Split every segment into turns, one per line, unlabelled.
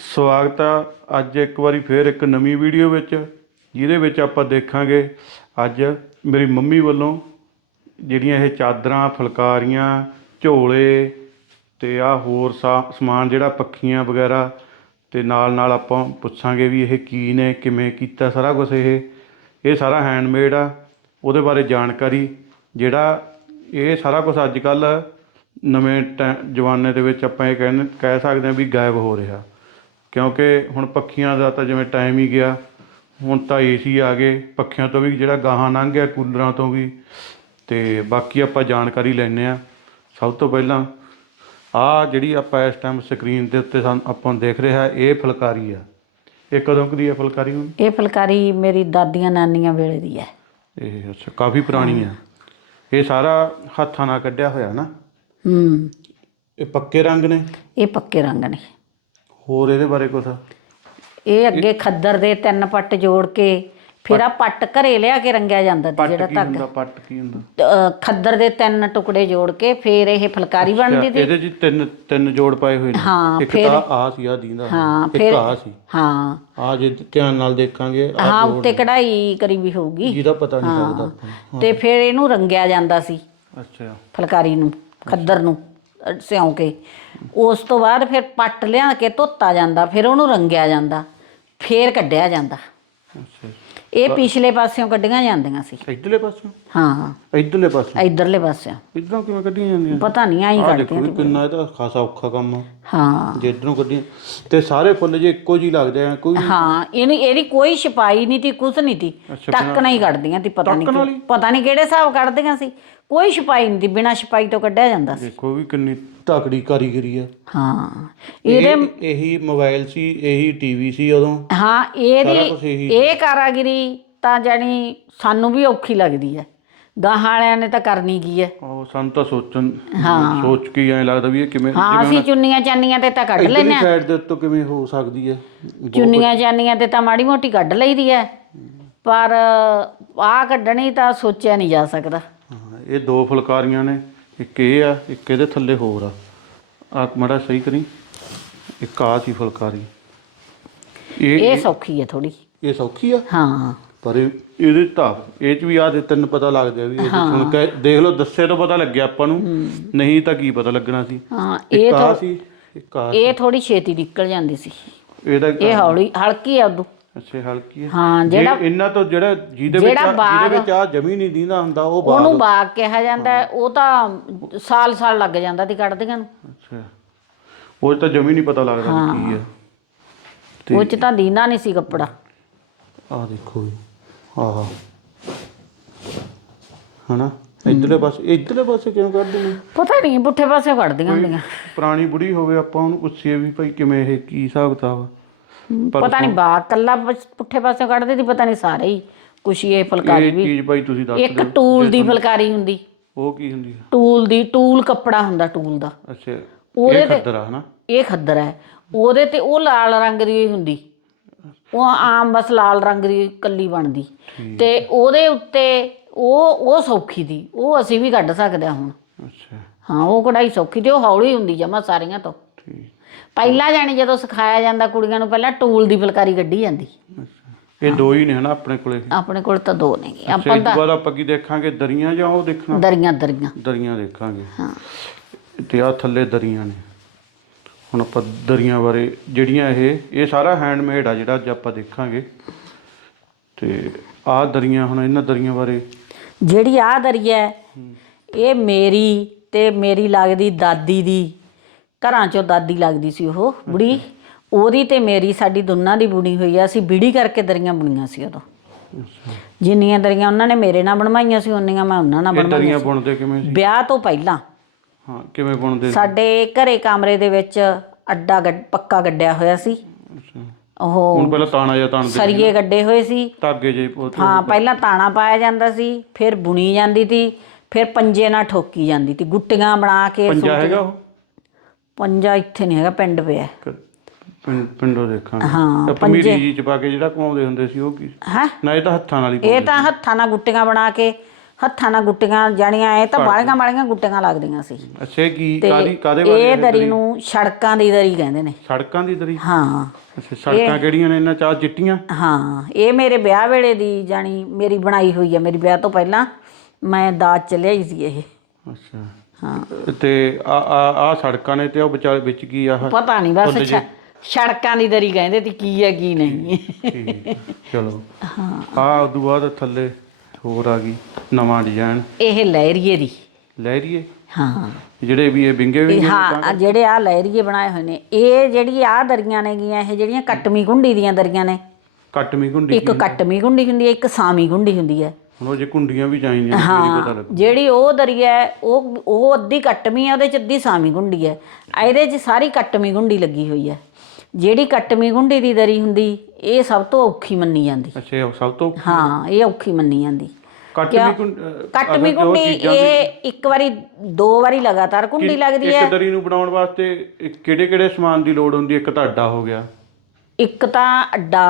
ਸਵਾਗਤ ਆ। ਅੱਜ ਇੱਕ ਵਾਰੀ ਫੇਰ ਇੱਕ ਨਵੀਂ ਵੀਡੀਓ ਵਿੱਚ, ਜਿਹਦੇ ਵਿੱਚ ਆਪਾਂ ਦੇਖਾਂਗੇ ਅੱਜ ਮੇਰੀ ਮੰਮੀ ਵੱਲੋਂ ਜਿਹੜੀਆਂ ਇਹ ਚਾਦਰਾਂ, ਫੁਲਕਾਰੀਆਂ, ਝੋਲੇ ਤੇ ਆ ਹੋਰ ਸਾ- ਸਮਾਨ ਜਿਹੜਾ ਪੱਖੀਆਂ ਵਗੈਰਾ ਤੇ ਨਾਲ ਨਾਲ ਆਪਾਂ ਪੁੱਛਾਂਗੇ ਵੀ ਇਹ ਕੀ ਨੇ, ਕਿਵੇਂ ਕੀਤਾ ਸਾਰਾ ਕੁਝ ਇਹ। ਇਹ ਸਾਰਾ ਹੈਂਡਮੇਡ ਆ। ਉਹਦੇ ਬਾਰੇ ਜਾਣਕਾਰੀ, ਜਿਹੜਾ ਇਹ ਸਾਰਾ ਕੁਝ ਅੱਜ ਕੱਲ ਨਵੇਂ ਟੈ- ਜ਼ਮਾਨੇ ਦੇ ਵਿੱਚ ਆਪਾਂ ਇਹ ਕਹਿ ਕਹਿ ਸਕਦੇ ਹਾਂ ਵੀ ਗਾਇਬ ਹੋ ਰਿਹਾ। ਕਿਉਂਕਿ ਹੁਣ ਪੱਖੀਆਂ ਦਾ ਤਾਂ ਜਿਵੇਂ ਟਾਈਮ ਹੀ ਗਿਆ ਹੁਣ ਤਾਂ ਏਸੀ ਆ ਗਏ ਪੱਖਿਆਂ ਤੋਂ ਵੀ ਜਿਹੜਾ ਗਾਹਾਂ ਲੰਘ ਗਿਆ ਕੂਲਰਾਂ ਤੋਂ ਵੀ। ਤੇ ਬਾਕੀ ਆਪਾਂ ਜਾਣਕਾਰੀ ਲੈਣੇ ਆ ਸਭ ਤੋਂ ਪਹਿਲਾਂ ਆ ਜਿਹੜੀ ਆਪਾਂ ਇਸ ਟਾਈਮ ਸਕਰੀਨ ਦੇ ਉੱਤੇ ਸਾਨੂੰ ਆਪਾਂ ਦੇਖ ਰਿਹਾ ਇਹ ਫੁਲਕਾਰੀ ਆ। ਇਹ ਕਦੋਂ ਕੁ ਦੀ ਆ ਫੁਲਕਾਰੀ ਹੁਣ?
ਇਹ ਫੁਲਕਾਰੀ ਮੇਰੀ ਦਾਦੀਆਂ ਨਾਨੀਆਂ ਵੇਲੇ ਦੀ ਹੈ।
ਇਹ ਅੱਛਾ ਕਾਫੀ ਪੁਰਾਣੀ ਆ। ਇਹ ਸਾਰਾ ਹੱਥਾਂ ਨਾਲ ਕੱਢਿਆ ਹੋਇਆ ਨਾ?
ਹੂੰ।
ਇਹ ਪੱਕੇ ਰੰਗ ਨੇ?
ਇਹ ਪੱਕੇ ਰੰਗ ਨੇ।
ਹੋਰ ਇਹਦੇ ਬਾਰੇ ਕੁਝ
ਇਹ ਅੱਗੇ ਖੱਦਰ ਦੇ ਤਿੰਨ ਪੱਟ ਜੋੜ ਕੇ ਫਿਰ ਆ ਪੱਟ ਘਰੇ ਲਿਆ ਕੇ ਰੰਗਿਆ ਜਾਂਦਾ ਸੀ
ਪੱਟ
ਜਿਹੜਾ
ਕੀ ਹੁੰਦਾ? ਪੱਟ ਕੀ ਹੁੰਦਾ?
ਖੱਦਰ ਦੇ ਤਿੰਨ ਟੁਕੜੇ ਜੋੜ ਕੇ ਫਿਰ ਇਹ ਫੁਲਕਾਰੀ ਬਣਦੀ ਸੀ।
ਇਹਦੇ ਚ ਤਿੰਨ ਤਿੰਨ ਜੋੜ ਪਾਏ ਹੋਏ ਨੇ।
ਹਾਂ,
ਇੱਕ
ਫਿਰ-
ਤਾਂ ਆ ਸੀ ਆ ਦੀਂਦਾ
ਹਾਂ,
ਇੱਕ
ਫਿਰ-
ਆ ਸੀ।
ਹਾਂ।
ਆ ਜੇ ਧਿਆਨ ਨਾਲ ਦੇਖਾਂਗੇ ਆਹ
ਹਾਂ ਉੱਤੇ ਕਢਾਈ ਕਰੀ ਵੀ ਹੋਊਗੀ।
ਜਿਹਦਾ ਪਤਾ ਨਹੀਂ ਲੱਗਦਾ ਆਪਾਂ ਨੂੰ।
ਤੇ ਫਿਰ ਇਹਨੂੰ ਰੰਗਿਆ ਜਾਂਦਾ ਸੀ।
ਅੱਛਾ।
ਫੁਲਕਾਰੀ ਨੂੰ ਖੱਦਰ ਨੂੰ ਸਿਉਂ ਕੇ। ਉਸ ਤੋਂ ਬਾਅਦ ਫਿਰ ਪੱਟ ਲਿਆ ਕੇ ਧੋਤਾ ਜਾਂਦਾ ਫਿਰ ਉਹਨੂੰ ਰੰਗਿਆ ਜਾਂਦਾ ਫਿਰ ਕੱਢਿਆ ਜਾਂਦਾ।
ਅੱਛਾ
ਇਹ ਪਿਛਲੇ ਪਾਸਿਓਂ ਕੱਢੀਆਂ ਜਾਂਦੀਆਂ ਸੀ।
ਇਧਰਲੇ ਪਾਸੋਂ
ਹਾਂ
ਇਧਰਲੇ ਪਾਸੋਂ?
ਇਧਰਲੇ ਪਾਸਿਓਂ
ਇਧਰੋਂ ਕਿਵੇਂ ਕੱਢੀਆਂ ਜਾਂਦੀਆਂ?
ਪਤਾ ਨਹੀਂ ਆਈ
ਆ
ਕੱਢਦੇ
ਦੇਖੋ ਵੀ ਕਿੰਨਾ ਇਹਦਾ ਖਾਸਾ ਔਖਾ ਕੰਮ ਆ।
ਹਾਂ।
ਜੇ ਇਧਰੋਂ ਕੱਢੀਆਂ ਤੇ ਸਾਰੇ ਫੁੱਲ ਜੇ ਇੱਕੋ ਜਿਹੀ ਲੱਗਦੇ ਆ ਕੋਈ
ਹਾਂ ਇਹਨੀ ਇਹਦੀ ਕੋਈ ਛਪਾਈ ਨਹੀਂ ਤੀ ਕੁਛ ਨਹੀਂ ਤੀ।
ਅੱਛਾ,
ਟੱਕ ਨਹੀਂ ਕੱਢਦੀਆਂ ਤੀ ਪਤਾ ਨਹੀਂ
ਟੱਕ ਨਾਲ
ਕਿ-
ਹੀ?
ਪਤਾ ਨਹੀਂ ਕਿਹੜੇ ਹਿਸਾਬ ਕੱਢਦੀਆਂ ਸੀ। ਕੋਈ ਛਪਾਈ ਨਹੀਂ ਤੀ ਬਿਨਾ ਛਪਾਈ ਤੋਂ ਕੱਢਿਆ ਜਾਂਦਾ ਸੀ।
ਦੇਖੋ ਵੀ ਕਿੰਨੀ ਤਕੜੀ ਕਾਰੀਗਰੀ ਆ।
ਹਾਂ
ਇਹ
ਇਹਦੇ
ਇਹੀ ਮੋਬਾਈਲ ਸੀ ਇਹੀ ਟੀਵੀ ਸੀ ਉਦੋਂ।
ਹਾਂ
ਸਾਰਾ
ਇਹਦੀ
ਇਹ
ਕਾਰਾਗਰੀ ਤਾਂ ਜਾਣੀ ਸਾਨੂੰ ਵੀ ਔਖੀ ਲੱਗਦੀ ਹੈ ਗਾਹਾਂ ਵਾਲਿਆਂ ਨੇ ਤਾਂ ਕਰਨੀ ਕੀ ਹੈ
ਉਹ ਸਾਨੂੰ ਤਾਂ ਸੋਚਣ ਸੋਚ ਕੇ ਐਂ ਲੱਗਦਾ ਵੀ ਇਹ ਕਿਵੇਂ
ਹਾਂ ਅਸੀਂ ਚੁੰਨੀਆਂ ਚਾਨੀਆਂ ਤੇ ਤਾਂ ਕੱਢ ਲੈਨੇ ਆ
ਸਾਈਡ ਦੇ ਉੱਤੋਂ ਕਿਵੇਂ ਹੋ ਸਕਦੀ ਹੈ
ਚੁੰਨੀਆਂ ਚਾਨੀਆਂ ਤੇ ਤਾਂ ਮਾੜੀ ਮੋਟੀ ਕੱਢ ਲਈਦੀ ਹੈ ਪਰ ਆਹ ਕੱਢਣੀ ਤਾਂ ਸੋਚਿਆ ਨਹੀਂ ਜਾ ਸਕਦਾ।
ਹਾਂ, ਇਹ ਦੋ ਫੁਲਕਾਰੀਆਂ ਨੇ ਇੱਕ ਇਹ ਆ ਇੱਕ ਇਹਦੇ ਥੱਲੇ ਹੋਰ ਆ। ਆ ਮੜਾ ਸਹੀ ਕਰੀ। ਇੱਕ ਆ ਸੀ ਫੁਲਕਾਰੀ। ਇਹ
ਇਹ ਸੌਖੀ ਹੈ ਥੋੜੀ
ਇਹ ਸੌਖੀ ਆ?
ਹਾਂ।
ਪਰ ਇਹ- ਇਹਦੇ ਤਾਂ ਇਹ ਚ ਵੀ ਆ ਦੇ ਤਿੰਨ ਪਤਾ ਲੱਗਦੇ ਆ ਵੀ ਇਹ ਦੇਖ ਲਓ ਦੱਸੇ ਤੋਂ ਪਤਾ ਲੱਗਿਆ ਆਪਾਂ ਨੂੰ। ਨਹੀਂ ਤਾਂ ਕੀ ਪਤਾ ਲੱਗਣਾ ਸੀ।
ਹਾਂ ਇਹ
ਇੱਕ ਆ ਸੀ ਇੱਕ ਆ
ਇਹ ਥੋੜੀ ਛੇਤੀ ਨਿਕਲ ਜਾਂਦੀ ਸੀ।
ਇਹਦਾ
ਇਹ ਹੌਲੀ ਹਲਕੀ ਆ ਉਦੋਂ।
ਅੱਛਾ ਹਲਕੀ ਹੈ
ਹਾਂ
ਜੇ
ਜਿਹੜਾ
ਇਹਨਾਂ ਤੋਂ ਜਿਹੜਾ ਜਿਹਦੇ ਵਿੱਚ
ਜਿਹੜਾ
ਆ- ਜਿਹਦੇ ਵਿੱਚ ਆ ਜਮੀ ਨਹੀਂ ਦੀਂਦਾ ਹੁੰਦਾ ਉਹ ਬਾਗ।
ਉਹਨੂੰ ਬਾਗ ਕਿਹਾ ਜਾਂਦਾ ਹੈ, ਉਹ ਤਾਂ ਸਾਲ ਸਾਲ ਲੱਗ ਜਾਂਦਾ ਸੀ ਕੱਢਦੀਆਂ ਨੂੰ।
ਅੱਛਾ। ਉਹ 'ਚ ਤਾਂ ਜਮੀ ਨਹੀਂ ਪਤਾ ਲੱਗਦਾ ਵੀ ਕੀ ਆ। ਤੇ
ਉਹ ਚ ਤਾਂ ਦੀਨਾ ਨਹੀਂ ਸੀ ਕੱਪੜਾ।
ਆਹ ਦੇਖੋ ਜੀ। ਆਹ। ਹਨਾ? ਇਧਰਲੇ ਪਾਸੇ ਇਧਰਲੇ ਪਾਸੇ ਕਿਉਂ ਕਰਦੇ ਨੇ?
ਪਤਾ ਨਹੀਂ ਪੁੱਠੇ ਪਾਸੇ ਕੱਢਦੀਆਂ ਹੁੰਦੀਆਂ।
ਪੁਰਾਣੀ ਬੁੜੀ ਹੋਵੇ ਆਪਾਂ ਉਹਨੂੰ ਪੁੱਛੀਏ ਵੀ ਭਾਈ ਕਿਵੇਂ ਇਹ ਕੀ ਹਿਸਾਬ ਕਿਤਾਬ ਆ।
ਪਤਾ ਨਹੀਂ ਬਾਗ ਕੱਲਾ ਪੁੱਠੇ ਪਾਸੇ ਕੱਢਦੇ ਸੀ ਪਤਾ ਨਹੀਂ ਸਾਰੇ ਹੀ ਕੁਛ ਇਹ ਫੁਲਕਾਰੀ
ਇਹ
ਵੀ।
ਚੀਜ਼ ਭਾਈ ਤੁਸੀਂ ਦੱਸ
ਇੱਕ
ਦਿਓ
ਟੂਲ ਦੀ ਫੁਲਕਾਰੀ ਹੁੰਦੀ।
ਉਹ ਕੀ ਹੁੰਦੀ ਆ?
ਟੂਲ ਦੀ ਟੂਲ ਕੱਪੜਾ ਹੁੰਦਾ ਟੂਲ ਦਾ।
ਅੱਛਾ
ਉਹਦੇ
ਇਹ
ਤੇ-
ਖੱਦਰ ਆ ਹਨਾ?
ਇਹ ਖੱਦਰ ਹੈ। ਉਹਦੇ ਤੇ ਉਹ ਲਾਲ ਰੰਗ ਦੀ ਹੁੰਦੀ। ਉਹ ਆਮ ਬਸ ਲਾਲ ਰੰਗ ਦੀ ਕੱਲੀ ਬਣਦੀ। ਤੇ ਉਹਦੇ ਉੱਤੇ ਉਹ ਉਹ ਸੌਖੀ ਦੀ ਉਹ ਅਸੀਂ ਵੀ ਕੱਢ ਸਕਦੇ ਹਾਂ ਹੁਣ।
ਅੱਛਾ।
ਹਾਂ ਉਹ ਕਢਾਈ ਸੌਖੀ ਤੇ ਉਹ ਹੌਲੀ ਹੁੰਦੀ ਜਮਾ ਸਾਰੀਆਂ ਤੋਂ।
ਠੀਕ।
ਪਹਿਲਾਂ ਜਾਣੀ ਜਦੋਂ ਸਿਖਾਇਆ ਜਾਂਦਾ ਕੁੜੀਆਂ ਨੂੰ ਪਹਿਲਾਂ ਟੂਲ ਦੀ ਫੁਲਕਾਰੀ ਕੱਢੀ ਜਾਂਦੀ।
ਇਹ ਦੋ ਹੀ ਨੇ ਹਨਾ ਆਪਣੇ ਕੋਲੇ?
ਆਪਣੇ ਕੋਲ ਤਾਂ ਦੋ
ਅੱਛਾ
ਆਪਾਂ
ਤੋਂ ਬਾਅਦ ਆਪਾਂ ਕੀ ਦੇਖਾਂਗੇ ਦਰੀਆਂ ਜਾਂ ਉਹ ਦੇਖਣਾ?
ਦਰੀਆਂ ਦਰੀਆਂ।
ਦਰੀਆਂ ਦੇਖਾਂਗੇ। ਤੇ ਆ ਥੱਲੇ ਦਰੀਆਂ ਨੇ। ਹੁਣ ਆਪਾਂ ਦਰੀਆਂ ਬਾਰੇ ਜਿਹੜੀਆਂ ਇਹ ਇਹ ਸਾਰਾ ਹੈਂਡਮੇਡ ਆ ਜਿਹੜਾ ਅੱਜ ਆਪਾਂ ਦੇਖਾਂਗੇ। ਤੇ ਆਹ ਦਰੀਆਂ ਹੁਣ ਇਹਨਾਂ ਦਰੀਆਂ ਬਾਰੇ।
ਜਿਹੜੀ ਆਹ ਦਰੀ ਹੈ ਇਹ ਮੇਰੀ ਤੇ ਮੇਰੀ ਲੱਗਦੀ ਦਾਦੀ ਦੀ ਘਰਾਂ ਚੋਂ ਦਾਦੀ ਲੱਗਦੀ ਸੀ ਉਹ ਬੁੜੀ। ਉਹਦੀ ਤੇ ਮੇਰੀ ਸਾਡੀ ਦੋਨਾਂ ਦੀ ਬੁਣੀ ਹੋਈ ਆ। ਅਸੀਂ ਬਿੜੀ ਕਰਕੇ ਦਰੀਆਂ ਬੁਣੀਆਂ ਸੀ ਉਦੋਂ। ਜਿੰਨੀਆਂ ਦਰੀਆਂ ਉਹਨਾਂ ਨੇ ਮੇਰੇ ਨਾਲ ਬਣਵਾਈਆਂ ਸੀ ਉਨੀਆਂ ਮੈਂ ਉਹਨਾਂ ਨਾਲ
ਇਹ
ਬਣਵਾਈਆਂ
ਦਰੀਆਂ ਬੁਣਦੇ ਕਿਵੇਂ ਸੀ?
ਵਿਆਹ ਤੋਂ ਪਹਿਲਾਂ।
ਹਾਂ ਕਿਵੇਂ ਬੁਣਦੇ ਸੀ?
ਸਾਡੇ ਘਰੇ ਕਮਰੇ ਦੇ ਵਿੱਚ ਅੱਡਾ ਗੱਡ- ਪੱਕਾ ਗੱਡਿਆ ਹੋਇਆ ਸੀ। ਉਹ
ਹੁਣ ਪਹਿਲਾਂ ਤਾਣਾ ਜਾਂ ਤਾਣਦੇ
ਸਰੀਏ ਗੱਡੇ ਹੋਏ ਸੀ।
ਧਾਗੇ ਜੇ ਉਹ ਤੋਂ-
ਹਾਂ ਪਹਿਲਾਂ ਤਾਣਾ ਪਾਇਆ ਜਾਂਦਾ ਸੀ ਫਿਰ ਬੁਣੀ ਜਾਂਦੀ ਸੀ ਫਿਰ ਪੰਜੇ ਨਾਲ ਠੋਕੀ ਜਾਂਦੀ ਸੀ ਗੁੱਟੀਆਂ ਬਣਾ ਕੇ
ਪੰਜਾ ਹੈਗਾ ਉਹ?
ਪੰਜਾ ਇੱਥੇ ਨਹੀਂ ਹੈਗਾ ਪਿੰਡ ਪਿਆ।
ਕ- ਪਿੰ- ਪਿੰਡੋਂ ਦੇਖਾਂਗੇ।
ਹਾਂ,
ਤੇ ਪਮੀਰੀ ਜੀ ਚ ਪਾ ਕੇ ਜਿਹੜਾ ਘੁਮਾਉਂਦੇ ਹੁੰਦੇ ਸੀ ਉਹ ਕੀ
ਹੈ?
ਨਾ ਇਹ ਤਾਂ ਹੱਥਾਂ ਨਾਲ ਹੀ
ਇਹ ਤਾਂ ਹੱਥਾਂ ਨਾਲ ਗੁੱਟੀਆਂ ਬਣਾ ਕੇ ਹੱਥਾਂ ਨਾਲ ਗੁੱਟੀਆਂ ਜਾਣੀਆਂ ਇਹ ਤਾਂ ਬਾਲੀਆਂ ਬਾਲੀਆਂ ਗੁੱਟੀਆਂ ਲੱਗਦੀਆਂ ਸੀ।
ਅੱਛਾ ਕੀ ਕਾਦੀ ਕਾਦੇ ਬਾਰੇ
ਇਹ ਦਰੀ ਨੂੰ ਸੜਕਾਂ ਦੀ ਦਰੀ ਕਹਿੰਦੇ ਨੇ।
ਸੜਕਾਂ ਦੀ ਦਰੀ?
ਹਾਂ।
ਅੱਛਾ ਸੜਕਾਂ ਕਿਹੜੀਆਂ ਨੇ ਇਹਨਾਂ ਚਾਹ ਚਿੱਟੀਆਂ?
ਹਾਂ ਇਹ ਮੇਰੇ ਵਿਆਹ ਵੇਲੇ ਦੀ ਜਾਣੀ ਮੇਰੀ ਬਣਾਈ ਹੋਈ ਹੈ ਮੇਰੀ ਵਿਆਹ ਤੋਂ ਪਹਿਲਾਂ ਮੈਂ ਦਾਜ ਚ ਲਿਆਈ ਸੀ ਇਹ।
ਅੱਛਾ।
ਹਾਂ।
ਤੇ ਆ ਆ ਆ ਸੜਕਾਂ ਨੇ ਤੇ ਉਹ ਵਿਚਾਲੇ ਵਿੱਚ ਕੀ ਆ?
ਪਤਾ ਨਹੀਂ ਬਸ ਸੜਕਾਂ ਦੀ ਦਰੀ ਕਹਿੰਦੇ ਤੇ ਕੀ ਹੈ ਕੀ ਨਹੀਂ।
ਚਲੋ। ਆ ਉਦੋਂ ਬਾਅਦ ਥੱਲੇ ਹੋਰ ਆ ਗਈ ਨਵਾਂ ਡਿਜ਼ਾਈਨ
ਇਹ ਲਹਿਰੀਏ ਦੀ।
ਲਹਿਰੀਏ?
ਹਾਂ।
ਜਿਹੜੇ ਵੀ ਇਹ ਵਿੰਗੇ
ਇਹ
ਵੀ
ਹਾਂ ਆਹ ਜਿਹੜੇ ਆ ਲਹਿਰੀਏ ਬਣਾਏ ਹੋਏ ਨੇ ਇਹ ਜਿਹੜੀ ਆ ਦਰੀਆਂ ਨੇਗੀਆਂ ਇਹ ਜਿਹੜੀਆਂ ਕੱਟਵੀਂ ਗੁੰਡੀ ਦੀਆਂ ਦਰੀਆਂ ਨੇ।
ਕੱਟਵੀਂ ਕੁੰਡੀ
ਇੱਕ ਕੱਟਵੀਂ ਗੁੰਡੀ ਹੁੰਦੀ ਹੈ ਇੱਕ ਸਾਵੀਂ ਗੁੰਡੀ ਹੁੰਦੀ ਹੈ।
ਹੁਣ ਉਹ ਜੇ ਕੁੰਡੀਆਂ ਵੀ ਚਾਹੀਦੀਆਂ ਨੇ, ਫਿਰ ਹੀ ਲੱਗੂ।
ਜਿਹੜੀ ਉਹ ਦਰੀ ਹੈ ਉਹ ਉਹ ਅੱਧੀ ਕੱਟਵੀਂ ਹੈ ਉਹਦੇ ਚ ਅੱਧੀ ਸਾਵੀਂ ਗੁੰਡੀ ਹੈ। ਇਹਦੇ ਚ ਸਾਰੀ ਕੱਟਵੀਂ ਗੁੰਡੀ ਲੱਗੀ ਹੋਈ ਹੈ। ਜਿਹੜੀ ਕੱਟਵੀਂ ਗੁੰਡੀ ਦੀ ਦਰੀ ਹੁੰਦੀ ਇਹ ਸਭ ਤੋਂ ਔਖੀ ਮੰਨੀ ਜਾਂਦੀ।
ਅੱਛਾ ਇਹ ਸਭ ਤੋਂ
ਹਾਂ ਇਹ ਔਖੀ ਮੰਨੀ ਜਾਂਦੀ।
ਕੱਟਵੀਂ
ਗੁੰਡੀ ਇਹ ਇੱਕ ਵਾਰੀ ਦੋ ਵਾਰੀ ਲਗਾਤਾਰ ਗੁੰਡੀ ਲੱਗਦੀ ਹੈ।
ਇੱਕ ਦਰੀ ਨੂੰ ਬਣਾਉਣ ਵਾਸਤੇ ਕਿਹੜੇ ਕਿਹੜੇ ਸਮਾਨ ਦੀ ਲੋੜ ਹੁੰਦੀ ਇੱਕ ਤਾਂ ਅੱਡਾ ਹੋ ਗਿਆ।
ਇੱਕ ਤਾਂ ਅੱਡਾ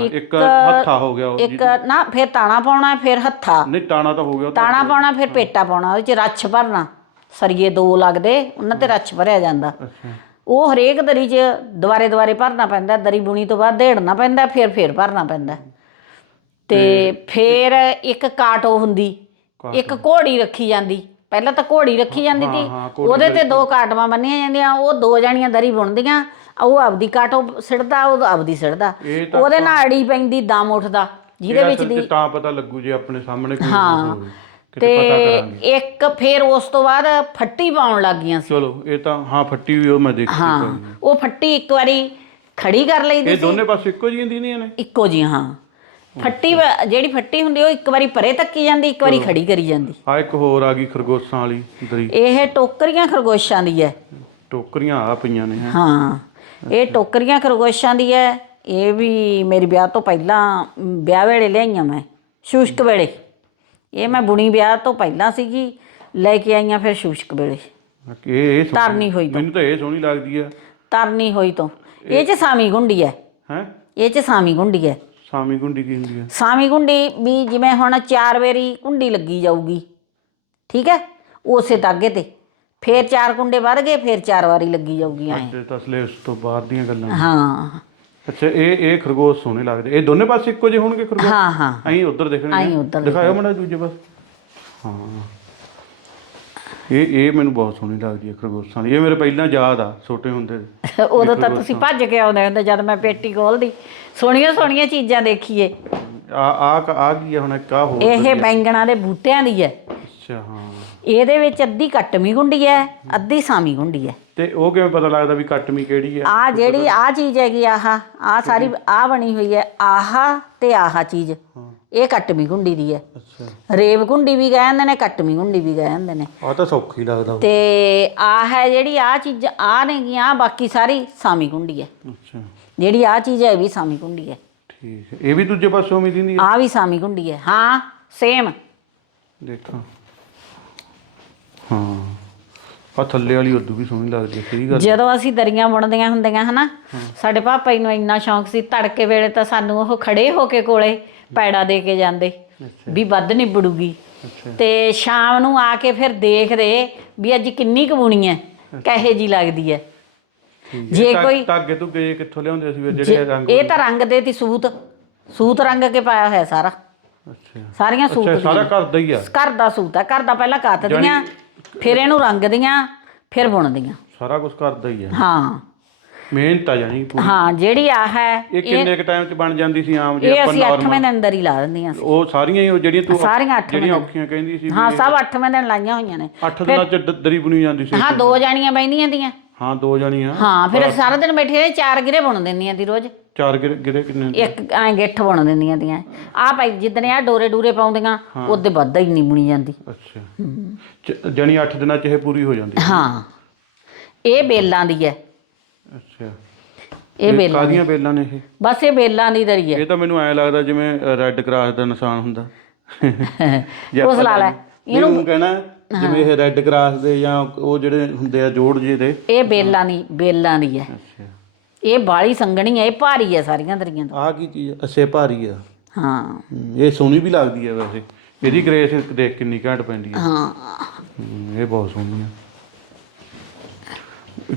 ਇੱਕ ਹੱਥਾ ਹੋ ਗਿਆ
ਇੱਕ ਨਾ ਫਿਰ ਤਾਣਾ ਪਾਉਣਾ ਫਿਰ ਹੱਥਾ।
ਨਹੀਂ ਤਾਣਾ ਤਾਂ ਹੋ ਗਿਆ
ਤਾਣਾ ਪਾਉਣਾ ਫਿਰ ਪੇਟਾ ਪਾਉਣਾ ਉਹਦੇ ਚ ਰੱਛ ਭਰਨਾ। ਸਰੀਏ ਦੋ ਲੱਗਦੇ ਉਹਨਾਂ ਤੇ ਰੱਛ ਭਰਿਆ ਜਾਂਦਾ।
ਅੱਛਾ।
ਉਹ ਹਰੇਕ ਦਰੀ 'ਚ ਦੁਬਾਰੇ ਦੁਬਾਰੇ ਭਰਨਾ ਪੈਂਦਾ ਦਰੀ ਬੁਣੀ ਤੋਂ ਬਾਅਦ ਢੇੜਨਾ ਪੈਂਦਾ ਫਿਰ ਫਿਰ ਭਰਨਾ ਪੈਂਦਾ। ਤੇ ਫਿਰ ਇੱਕ ਕਾਟੋ ਹੁੰਦੀ ਇੱਕ ਘੋੜੀ ਰੱਖੀ ਜਾਂਦੀ। ਪਹਿਲਾਂ ਤਾਂ ਘੋੜੀ ਰੱਖੀ ਜਾਂਦੀ ਸੀ ਉਹਦੇ ਤੇ ਦੋ ਕਾਟਵਾਂ ਬੰਨੀਆਂ ਜਾਂਦੀਆਂ ਉਹ ਦੋ ਜਣੀਆਂ ਦਰੀ ਬੁਣਦੀਆਂ ਉਹ ਆਪਦੀ ਕਾਟੋ ਸਿੜਦਾ ਉਹ ਆਪਦੀ ਸਿੜਦਾ ਉਹਦੇ ਨਾਲ ਅੜੀ ਪੈਂਦੀ ਦਮ ਉੱਠਦਾ ਜਿਹਦੇ ਵਿੱਚ
'ਚ ਤਾਂ ਪਤਾ ਲੱਗੂ ਜੇ ਆਪਣੇ ਸਾਹਮਣੇ ਕੋਈ
ਹਾਂ।
ਪਤਾ
ਤੇ
ਕਰਾਂਗੇ।
ਇੱਕ ਫਿਰ ਉਸ ਤੋਂ ਬਾਅਦ ਫੱਟੀ ਪਾਉਣ ਲੱਗ ਗਈਆਂ ਸੀ।
ਚਲੋ ਇਹ ਤਾਂ ਹਾਂ ਫੱਟੀ ਵੀ ਉਹ ਮੈਂ ਦੇਖੀ
ਹਾਂ ਉਹ ਫੱਟੀ ਇੱਕ ਵਾਰੀ ਖੜੀ ਕਰ ਲਈਦੀ
ਇਹ ਦੋਨੇ ਪਾਸੇ ਇੱਕੋ ਜਿਹੀਆਂ ਦਿੰਦੀਆਂ ਨੇ?
ਇੱਕੋ ਜੀ ਹਾਂ। ਫੱਟੀ ਵ- ਜਿਹੜੀ ਫੱਟੀ ਹੁੰਦੀ ਉਹ ਇੱਕ ਵਾਰੀ ਪਰੇ ਤੱਕੀ ਜਾਂਦੀ ਇੱਕ ਵਾਰੀ ਖੜੀ ਕਰੀ ਜਾਂਦੀ।
ਆ ਇੱਕ ਹੋਰ ਆ ਗਈ ਖਰਗੋਸ਼ਾਂ ਵਾਲੀ ਦਰੀ।
ਇਹ ਟੋਕਰੀਆਂ ਖਰਗੋਸ਼ਾਂ ਦੀ ਹੈ
ਟੋਕਰੀਆਂ ਆ ਪਈਆਂ ਨੇ ਹੈਂ।
ਹਾਂ ਇਹ ਟੋਕਰੀਆਂ ਖਰਗੋਸ਼ਾਂ ਦੀ ਹੈ ਇਹ ਵੀ ਮੇਰੇ ਵਿਆਹ ਤੋਂ ਪਹਿਲਾਂ ਮ, ਵਿਆਹ ਵੇਲੇ ਲਿਆਈਆਂ ਮੈਂ ਸ਼ੁਸ਼ਕ ਵੇਲੇ। ਇਹ ਮੈਂ ਬੁਣੀ ਵਿਆਹ ਤੋਂ ਪਹਿਲਾਂ ਸੀਗੀ ਲੈ ਕੇ ਆਈਆਂ ਫਿਰ ਸ਼ੁਸ਼ਕ ਵੇਲੇ।
ਇਹ ਇਹ ਸੋਹਣੀ-
ਤਰਨੀ ਹੋਈ ਤੋਂ।
ਮੈਨੂੰ ਤਾਂ ਇਹ ਸੋਹਣੀ ਲੱਗਦੀ ਆ।
ਤਰਨੀ ਹੋਈ ਤੋਂ। ਇਹ ਚ ਸਾਮੀ ਗੁੰਡੀ ਹੈ
ਹੈ?
ਇਹ ਚ ਸਾਮੀ ਗੁੰਡੀ ਹੈ
ਸਾਮੀ ਗੁੰਡੀ ਕੀ ਹੁੰਦੀ ਆ?
ਸਾਵੀਂ ਗੁੰਡੀ ਵੀ ਜਿਵੇਂ ਹੁਣ ਚਾਰ ਵਾਰੀ ਕੁੰਡੀ ਲੱਗੀ ਜਾਊਗੀ। ਠੀਕ ਹੈ ਉਸੇ ਤਾਗੇ ਤੇ। ਫੇਰ ਚਾਰ ਕੁੰਡੇ ਵੱਧ ਗਏ ਫੇਰ ਚਾਰ ਵਾਰੀ ਲੱਗੀ ਜਾਊਗੀ ਐ।
ਤੇ ਤਸਲੇ ਉਸ ਤੋਂ ਬਾਅਦ ਦੀਆਂ ਗੱਲਾਂ।
ਹਾਂ।
ਅੱਛਾ ਇਹ ਇਹ ਖਰਗੋਸ਼ ਸੋਹਣੇ ਲੱਗਦੇ। ਇਹ ਦੋਨੇ ਪਾਸੇ ਇੱਕੋ ਜਿਹੇ ਹੋਣਗੇ ਖਰਗੋਸ਼?
ਹਾਂ ਹਾਂ
ਐਂ ਉਧਰ
ਐਂ
ਦੇਖਣਗੇ
ਉੱਧਰ
ਦਿਖਾਇਓ ਮੜਾ ਦੂਜੇ ਪਾਸੇ। ਹਾਂ। ਇਹ ਇਹ ਮੈਨੂੰ ਬਹੁਤ ਸੋਹਣੀ ਲੱਗਦੀ ਹੈ ਖਰਗੋਸ਼ਾਂ ਦੀ ਇਹ ਮੇਰੇ ਪਹਿਲਾਂ ਯਾਦ ਆ ਛੋਟੇ ਹੁੰਦੇ।
ਉਦੋਂ ਤਾਂ ਤੁਸੀਂ ਭੱਜ ਕੇ ਆਉਂਦੇ ਹੁੰਦੇ ਜਦ ਮੈਂ ਪੇਟੀ ਖੋਲਦੀ। ਸੋਹਣੀਆਂ ਸੋਹਣੀਆਂ ਚੀਜ਼ਾਂ ਦੇਖੀਏ।
ਆ ਆ ਆ ਕੀ ਹੁਣ? ਆ ਹੋਰ
ਇਹ ਬੈਂਗਣਾ ਦੇ ਬੂਟਿਆਂ ਦੀ ਹੈ।
ਅੱਛਾ ਹਾਂ।
ਇਹਦੇ ਵਿੱਚ ਅੱਧੀ ਕੱਟਵੀਂ ਗੁੰਡੀ ਹੈ ਅੱਧੀ ਸਾਮੀ ਗੁੰਡੀ ਹੈ।
ਤੇ ਉਹ ਕਿਵੇਂ ਪਤਾ ਲੱਗਦਾ ਵੀ ਕੱਟਵੀਂ ਕਿਹੜੀ ਹੈ?
ਆ ਜਿਹੜੀ ਆ ਚੀਜ਼ ਹੈਗੀ ਆਹ ਆ ਸਾਰੀ ਆ ਬਣੀ ਹੋਈ ਹੈ ਆਹ ਤੇ ਆਹ ਚੀਜ਼। ਇਹ ਕੱਟਵੀਂ ਗੁੰਡੀ ਦੀ ਹੈ।
ਅੱਛਾ।
ਰੇਵ ਗੁੰਡੀ ਵੀ ਕਹਿ ਜਾਂਦੇ ਨੇ ਕੱਟਵੀਂ ਗੁੰਡੀ ਵੀ ਕਹਿ ਜਾਂਦੇ ਨੇ।
ਆ ਤਾਂ ਸੌਖੀ ਲੱਗਦਾ।
ਤੇ ਆ ਹੈ ਜਿਹੜੀ ਆ ਚੀਜ਼ ਆ ਨੇਗੀਆਂ ਆਹ ਬਾਕੀ ਸਾਰੀ ਸਾਮੀ ਗੁੰਡੀ ਹੈ।
ਅੱਛਾ।
ਜਿਹੜੀ ਆ ਚੀਜ਼ ਹੈ ਇਹ ਵੀ ਸਾਮੀ ਗੁੰਡੀ ਹੈ।
ਠੀਕ ਹੈ। ਇਹ ਵੀ ਦੂਜੇ ਪਾਸੇ ਉਮੀਦ ਦਿੰਦੀ ਹੈ?
ਆ ਵੀ ਸਾਮੀ ਗੁੰਡੀ ਹੈ। ਹਾਂ ਸੇਮ
ਦੇਖਾਂ। ਹਾਂ। ਆ ਥੱਲੇ ਵਾਲੀ ਉਦੋਂ ਵੀ ਸੋਹਣੀ ਲੱਗਦੀ ਹੈ ਸਹੀ ਗੱਲ
ਜਦੋਂ ਅਸੀਂ ਦਰੀਆਂ ਬੁਣਦੀਆਂ ਹੁੰਦੀਆਂ ਹਨਾ ਸਾਡੇ ਪਾਪਾ ਜੀ ਨੂੰ ਇੰਨਾ ਸ਼ੌਂਕ ਸੀ ਤੜਕੇ ਵੇਲੇ ਤਾਂ ਸਾਨੂੰ ਉਹ ਖੜੇ ਹੋ ਕੇ ਕੋਲੇ ਪੈੜਾ ਦੇ ਕੇ ਜਾਂਦੇ ਵੀ ਵੱਧ ਨਿਬੜੂਗੀ।
ਅੱਛਾ।
ਤੇ ਸ਼ਾਮ ਨੂੰ ਆ ਕੇ ਫਿਰ ਦੇਖਦੇ ਵੀ ਅੱਜ ਕਿੰਨੀ ਕੁ ਬੁਣੀ ਹੈ ਕਹੇ ਜੀ ਲੱਗਦੀ ਹੈ ਜੇ ਕੋਈ
ਧਾਗੇ ਧੁੱਗੇ ਕਿੱਥੋਂ ਲਿਆਉਂਦੇ ਸੀ ਜਿਹੜੇ ਰੰਗ
ਇਹ ਤਾਂ ਰੰਗ ਦੇ ਤੀ ਸੂਤ ਸੂਤ ਰੰਗ ਕੇ ਪਾਇਆ ਹੋਇਆ ਸਾਰਾ।
ਅੱਛਾ।
ਸਾਰੀਆਂ ਸੂਤ
ਸਾਰਾ ਘਰ ਦਾ ਹੀ ਆ।
ਘਰ ਦਾ ਸੂਤ ਹੈ ਘਰ ਦਾ ਪਹਿਲਾਂ ਕੱਤਦੀਆਂ ਫਿਰ ਇਹਨੂੰ ਰੰਗਦੀਆਂ ਫਿਰ ਬੁਣਦੀਆਂ।
ਸਾਰਾ ਕੁਝ ਘਰ ਦਾ ਹੀ ਆ।
ਹਾਂ।
ਮਿਹਨਤ ਆ ਜਾਣੀ ਪੂਰੀ।
ਹਾਂ ਜਿਹੜੀ ਆ ਹੈ
ਇਹ ਕਿੰਨੇ ਕ ਟਾਈਮ ਚ ਬਣ ਜਾਂਦੀ ਸੀ ਆਮ ਜੇ
ਇਹ
ਆਪਾਂ
ਅਸੀਂ
ਨਾਰਮਲ
8ਵੇਂ ਦਿਨ ਦਰੀ ਲਾ ਦਿੰਦੀਆਂ ਸੀ
ਉਹ ਸਾਰੀਆਂ ਹੀ ਉਹ ਜਿਹੜੀਆਂ ਤੂੰ
ਸਾਰੀਆਂ ਅੱਠਵੇਂ
ਜਿਹੜੀਆਂ। ਔਖੀਆਂ ਕਹਿੰਦੀ ਸੀ
ਹਾਂ ਸਭ 8ਵੇਂ ਦਿਨ ਲਾਈਆਂ ਹੋਈਆਂ ਨੇ।
8 ਦਿਨਾਂ ਚ ਦ- ਦਰੀ ਬੁਣੀ ਜਾਂਦੀ ਸੀ।
ਹਾਂ ਦੋ ਜਾਣੀਆਂ ਬੈਂਦੀਆਂ ਦੀਆਂ।
ਹਾਂ ਦੋ ਜਣੀਆਂ।
ਹਾਂ ਫਿਰ ਅਸੀਂ ਸਾਰਾ ਦਿਨ ਬੈਠੇ ਚਾਰ ਗਿਰੇ ਬੁਣ ਦਿੰਦੀਆਂ ਦੀ ਰੋਜ਼।
ਚਾਰ ਗਿਰੇ ਗਿਰੇ ਕਿੰਨੇ
ਇੱਕ ਐਂ ਗਿੱਠ ਬੁਣ ਦਿੰਦੀਆਂ ਦੀਆਂ ਆ ਭਾਈ ਜਿੱਦਣੇ ਆ ਡੋਰੇ ਡੂਰੇ ਪਾਉਂਦੀਆਂ ਉਹਦੇ ਵੱਧ ਹੀ ਨਹੀਂ ਬੁਣੀ ਜਾਂਦੀ।
ਅੱਛਾ। ਚ- ਜਾਣੀ 8 ਦਿਨਾਂ ਚ ਇਹ ਪੂਰੀ ਹੋ ਜਾਂਦੀ।
ਹਾਂ। ਇਹ ਬੇਲਾਂ ਦੀ ਹੈ
ਅੱਛਾ।
ਇਹ ਬੇਲਾਂ
ਕਾਦੀਆਂ ਬੇਲਾਂ ਨੇ ਇਹ?
ਬਸ ਇਹ ਬੇਲਾਂ ਦੀ ਦਰੀ ਹੈ
ਇਹ ਤਾਂ ਮੈਨੂੰ ਐ ਲੱਗਦਾ ਜਿਵੇਂ ਰੈੱਡ ਕਰਾਸ ਦਾ ਨਿਸ਼ਾਨ ਹੁੰਦਾ। ਜੇ
ਉਸ ਲਾ। ਲੈ
ਇਹਨੂੰ ਕਹਿਣਾ ਜਿਵੇਂ ਇਹ ਰੈੱਡ ਕਰਾਸ ਦੇ ਜਾਂ ਉਹ ਜਿਹੜੇ ਹੁੰਦੇ ਆ ਜੋੜ ਜੇ ਦੇ।
ਇਹ ਬੇਲਾਂ ਦੀ ਬੇਲਾਂ ਦੀ ਹੈ
ਅੱਛਾ।
ਇਹ ਬਾਲੀ ਸੰਗਣੀ ਹੈ ਇਹ ਭਾਰੀ ਹੈ ਸਾਰੀਆਂ ਦਰੀਆਂ ਤੋਂ।
ਆਹ ਕੀ ਚੀਜ਼ ਅੱਛੇ ਭਾਰੀ ਆ।
ਹਾਂ।
ਹਮ, ਇਹ ਸੋਹਣੀ ਵੀ ਲੱਗਦੀ ਹੈ ਵੈਸੇ। ਇਹਦੀ ਗ੍ਰੇਸ ਦੇਖ ਕਿੰਨੀ ਘੈਂਟ ਪੈਂਦੀ ਹੈ।
ਹਾਂ
ਹਮ, ਇਹ ਬਹੁਤ ਸੋਹਣੀ ਆ।